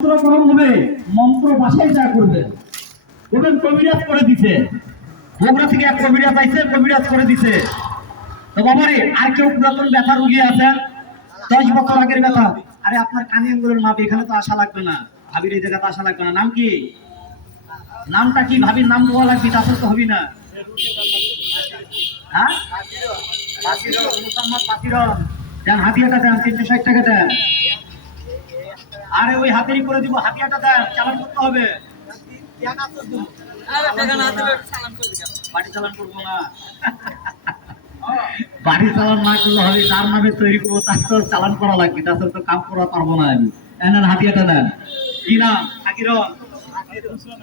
মন্ত্র বাসায় যা করবে ওদের কবিরাজ করে দিছে। বগুড়া থেকে এক কবিরাজ আইছে, কবিরাজ করে দিছে। তো বাবারে আর কেউ পুরাতন ব্যথা রুগী আছেন 10 বছর আগের ব্যথা? আরে আপনার কানি আঙ্গুলের মাপ এখানে তো আসা লাগবে না, ভাবির এই জায়গাতে আসা লাগবে না। নাম কি? নামটা কি? ভাবির নাম বলা লাগবে, তাছাড়া তো হবি না। হ্যাঁ, মুহাম্মদ বাসিরন দেন, হাতিয়াটা দেন, 360 টাকা দেন। আরে ওই হাতেরই করে দিব, হাতিয়াটা দেন, চালান করতে হবে। বাড়ি চালান করবো না, বাড়ি চালান না করলে হবে, তার নামে তৈরি করবো, তার তো চালান করা লাগবে, তাছাড়া তো কাম করা পারবো না আমি। এনার হাতিয়াটা দেন। কি নাম? শাকিরন,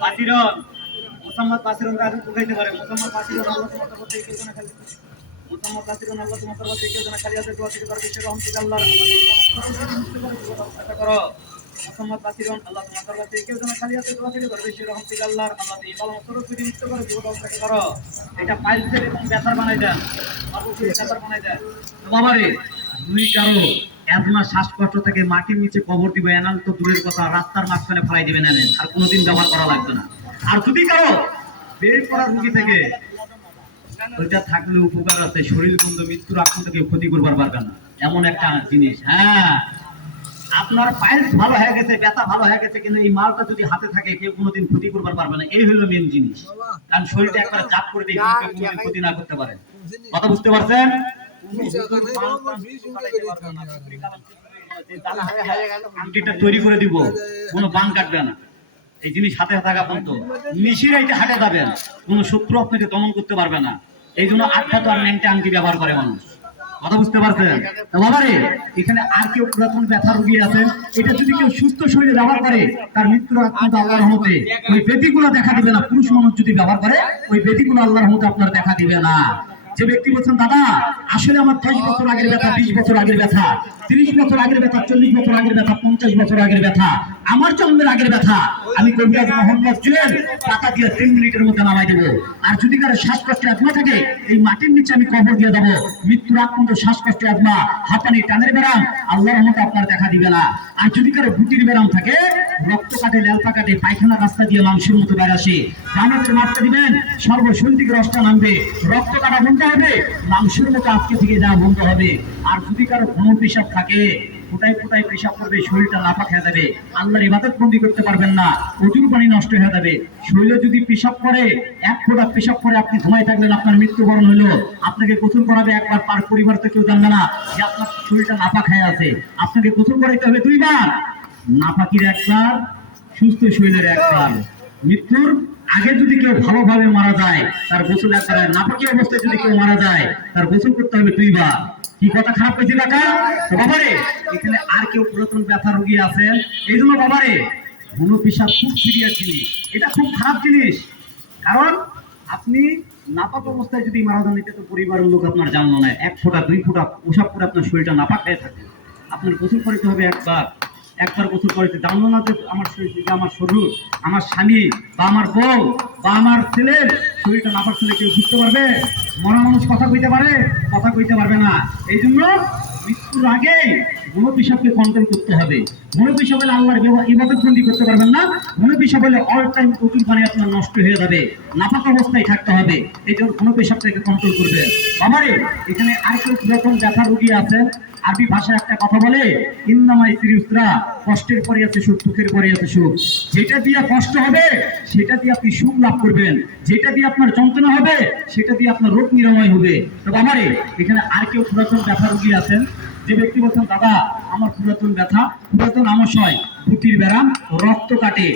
বাসিরন, মুহাম্মদ বাসিরন। রাজু বুঝাইতে পারে মুহাম্মদ বাসিরন। আল্লাহ তোমার তরফ থেকে কেউ না খালি মুহাম্মদ বাসিরন, আল্লাহ তোমার তরফ থেকে কেউ না খালি আছে দোয়া থেকে বিশ্বের রহমত আল্লাহ করো। মুহাম্মদ বাসিরন, আল্লাহ তোমার তরফ থেকে কেউ না খালি আছে দোয়া থেকে বিশ্বের রহমত আল্লাহ আল্লাহ এই ভালো মতো রূপে মুক্ত করে জীবন থেকে করো। এটা পাইলসের এবং ব্যথার বানাই দেন, অবশ্যই ব্যথার বানাই দেন। বাবারে দুই কারো অ্যাজমা শ্বাসকষ্ট থেকে মাটির নিচে কবর দিবে, এনাল তো দূরের কথা, রাস্তার মাঝখানে ফেলাই দিবেন, এনেন আর কোনোদিন ব্যবহার করা লাগবে না। আর যদি কারো বের করার রুগী থেকে ওইটা থাকলে উপকার আছে, শরীর বন্ধ মৃত্যুর আক্রান্ত কেউ ক্ষতি করবার পারবে না, এমন একটা জিনিস। হ্যাঁ, আপনার পাইলস ভালো হয়ে গেছে, ব্যথা ভালো হয়ে গেছে, কিন্তু এই মালটা যদি হাতে থাকে কেউ কোনোদিন ক্ষতি করবার পারবে না। এই হলো মেন জিনিস, কারণ শরীরটা একবার জাপ করে দিয়ে কেউ কোনোদিন ক্ষতি না করতে পারে। কথা বুঝতে পারছেন? আংটিটা তৈরি করে দিব, কোনো বান কাটবে না। এই জিনিস হাতে থাকা পর্যন্ত নিশিরাইতে হাটে যাবেন, কোনো শত্রু আপনাকে দমন করতে পারবে না। এই জন্য আটটা তো আর ন্যাংটা আংটি ব্যবহার করে মানুষ। কথা বুঝতে পারছেন? বাবারে এখানে আর কেউ পুরাতন ব্যথা রোগী আছে, এটা যদি কেউ সুস্থ শরীরে ব্যবহার করে তার মৃত্যুর আক্রান্ত আল্লাহর রহমতে ওই ব্যতিগুলো দেখা দিবে না। পুরুষ মানুষ যদি ব্যবহার করে ওই ব্যতিগুলো আল্লাহর রহমতে আপনার দেখা দিবে না। যে ব্যক্তি বলছেন দাদা আসলে আমার 10 বছর আগের ব্যথা, 20 বছর আগের ব্যথা, 30 বছর আগের ব্যথা, 40 বছর আগের ব্যথা, 50 বছর আগের ব্যথা, আমার জন্মের আগের ব্যথা, আমি কবিরাজ মোহাম্মদ জুয়েল টাকা দিয়ে 3 মিনিটের মধ্যে নামাই দেবো। আর যদি কারো শ্বাসকষ্টের আত্মা থাকে এই মাটির নিচে আমি কবর দিয়ে দেবো। মৃত্যুর আক্রান্ত শ্বাসকষ্টের আত্মা, হাঁপানি, টানের ব্যারাম আল্লাহর রহমতে আপনার দেখা দিবে না। আর যদি কারো গুটির ব্যারাম থাকে, রক্ত কাটে, লেলপা কাটে, পায়খানা রাস্তা দিয়ে মাংসের মতো বের আসে, জানাতে মারতে দিবেন, সর্বশরীর থেকে রসটা নামবে, রক্ত কাটা বন্ধ হবে, মাংসের মতো আজকে থেকে যাওয়া বন্ধ হবে। আর যদি কারো ঘন পেশাব থাকে, ফোটায় ফোটায় পেশাব করবে, শরীরটা নাপাক হয়ে যাবে, আল্লাহর ইবাদত বন্দি করতে পারবেন না, প্রচুর পানি নষ্ট হয়ে যাবে। শরীরে যদি পেশাব করে, এক ফোঁটা পেশাব করে আপনি ঘুমায় থাকলেন, আপনার মৃত্যুবরণ হলো, আপনাকে গোসল করাবে একবার, পার পরিবার তো কেউ জানবে না যে আপনার শরীরটা নাপাক হয়ে আছে। আপনাকে গোসল করাইতে হবে 2 বার, নাপাকির একবার, সুস্থ শরীরের একবার। মৃত্যুর আগে যদি কেউ ভালোভাবে মারা যায় তার গোসল একবার, নাপাকি অবস্থায় যদি কেউ মারা যায় তার গোসল করতে হবে 2 বার। কি কথা খারাপ হয়েছে কাকা? বাবারে এখানে আর কেউ পুরাতন ব্যথা রোগী আছেন? এই জন্য বাবারে ঘন পেশাব খুব সিরিয়াস জিনিস, এটা খুব খারাপ জিনিস। কারণ আপনি নাপাক অবস্থায় যদি মারা যান, এটা তো পরিবারের লোক আপনার জানলো না, 1 ফোঁটা 2 ফোঁটা পোশাক করে আপনার শরীরটা নাপাক হয়ে থাকে, আপনার গোসল করতে হবে একবার গোসল করতে জানলো না যে আমার শরীর, আমার শরীর, আমার স্বামী বা আমার বউ বা আমার ছেলের শরীরটা নাপাক ছেলে কেউ বুঝতে পারবে? মরা মানুষ কথা কইতে পারে? কথা কইতে পারবে না। এই জন্য মৃত্যুর আগে ঘন পেশাবকে কন্ট্রোল করতে হবে। ঘন পেশাব হলে আল্লাহর ইবাদত বন্দি করতে পারবেন না। ঘন পেশাব হলে অল টাইম প্রচুর পানি আপনার নষ্ট হয়ে যাবে, নাপাক অবস্থায় থাকতে হবে। এই জন্য ঘন পেশাবটাকে কন্ট্রোল করবে। বাবারে এখানে আরেকটু যখন ব্যথা রোগী আছে, আরবি ভাষায় একটা কথা বলে, ইন্নামাই সিরিউসরা, কষ্টের পরে আছে সুখ, দুঃখের পরে আছে সুখ। যেটা দিয়ে কষ্ট হবে সেটা দিয়ে আপনি সুখ লাভ করবেন, যেটা দিয়ে আপনার যন্ত্রণা হবে সেটা দিয়ে আপনার রোগ নিরাময় হবে। তো বাবারে এখানে আর কেউ পুরাতন ব্যথা রোগী আছেন, যে ব্যক্তি বলছেন দাদা আমার পুরাতন ব্যথা, পুরাতন আমাশয়, গুটির ব্যারাম, রক্ত কাটে,